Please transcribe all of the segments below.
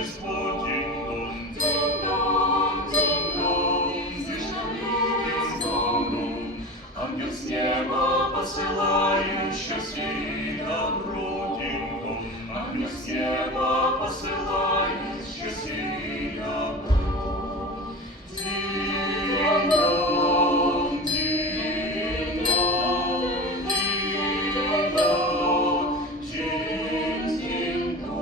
Рождество, дінь-дон, Дінь-дон, дінь-дон, зійшли з дому, ангел з неба посилає щастя і добро, дінь-дон, ангел з неба посилає щастя і добро. Дінь-дон, дінь-дон, дінь-дон, дінь-дон.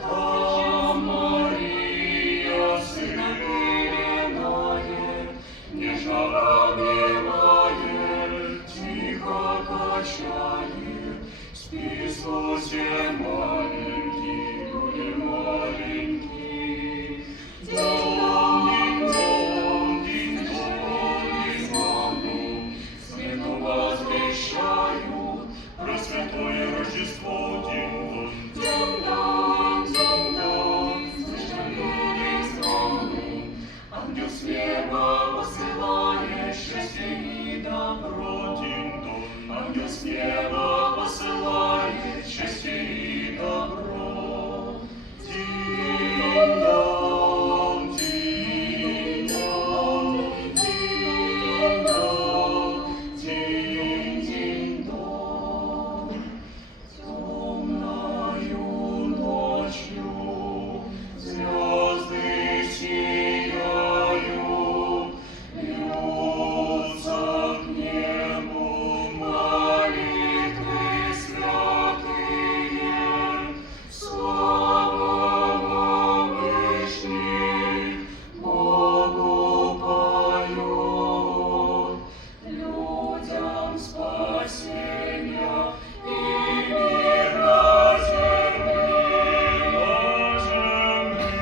Там Марія, сина Іринає, ніжно обнімає, тихо качає, Ісусе маленький, люди маленький. Дінь-дон, дінь-дон, дінь-дон, дінь-дон, свету возвещаю, про святое Рождество, дінь-дон. Дінь-дон, дінь-дон, Зажгли звону, ангел с неба посылает счастье и добро, динь-дон. Ангел с неба посылает счастье и добро. Динь-дон, динь-дон, динь-дон, динь-динь-дон. Темною ночью звезды сияют, льются к небу молитвы святые. Слава Вышних Богу поют, людям спасения и мир на земле, на земле.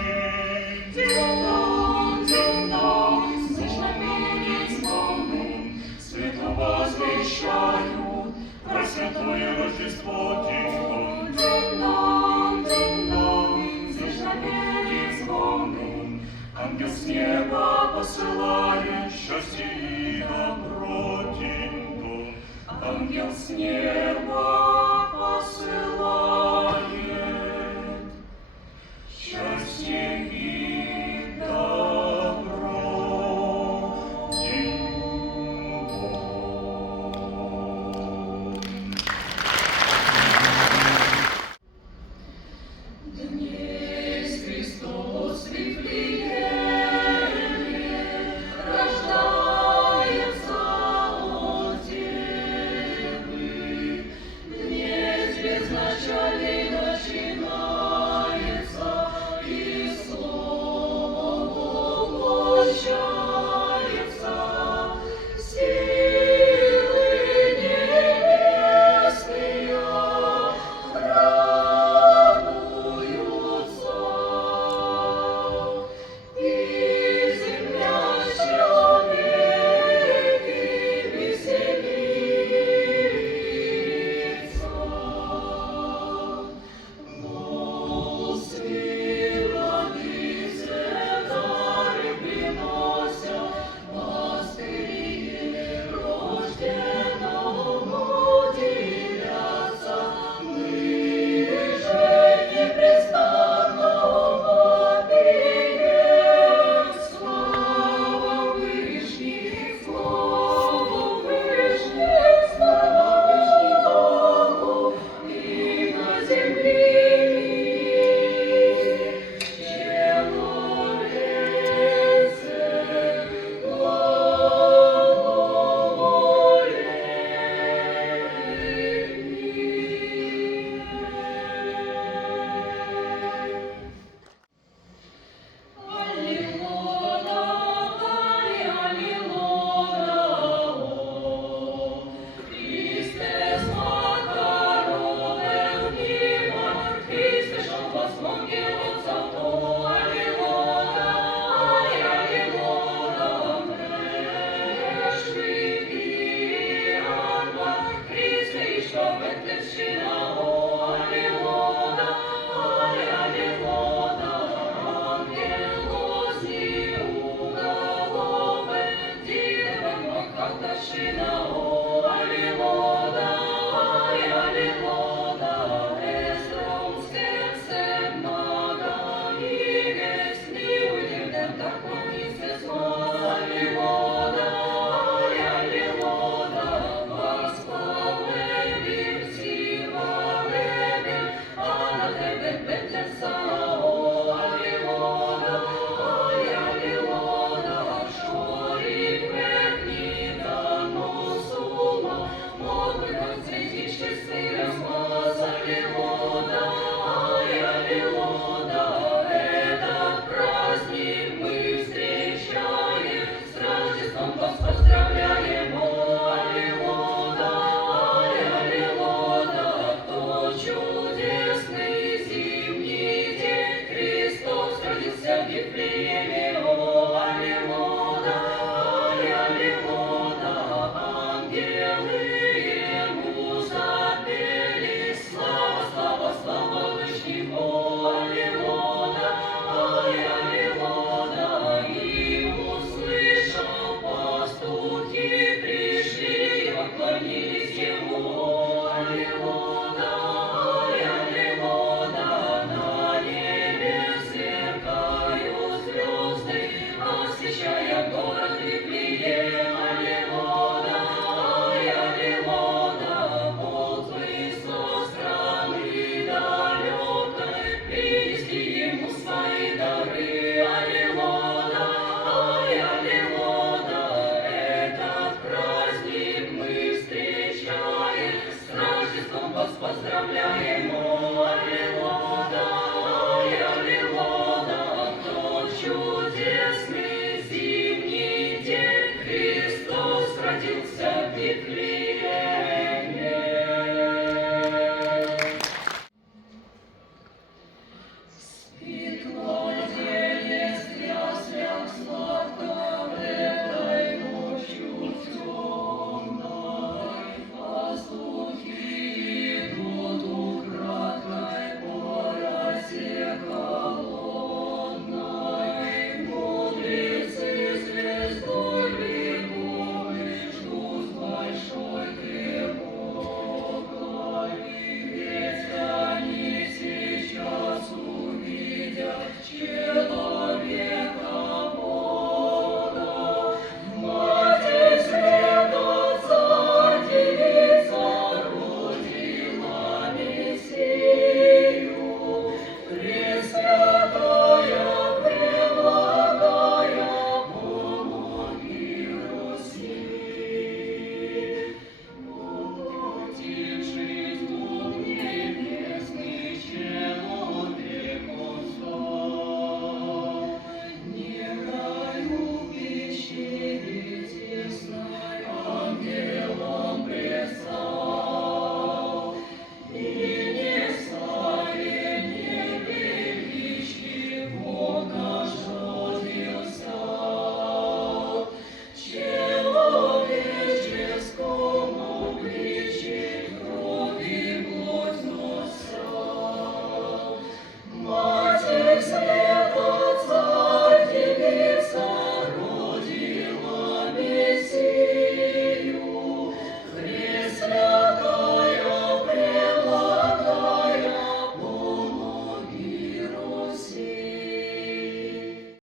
дінь-дон, дінь-дон, Звучит звоном, свету возвещаю, про святое Рождество, динь-дон. дінь-дон, дінь-дон, Звучит звоном, ангел с неба посылает счастье и добро, динь-дон. Ангел с неба посылает счастье и добро, динь-дон. Днесь Христос в Вифлееме рождается от Девы. Днесь безначальный начинается, и Слово воплощается. Силы небесные радуются, и земля с человеки веселится. Мол, свилами цветары приносят, пастыри рожденному дивятся. Мы же непрестанно вопием: слава Вышних, слава Вышних, слава Вышних Богу и на земле Машина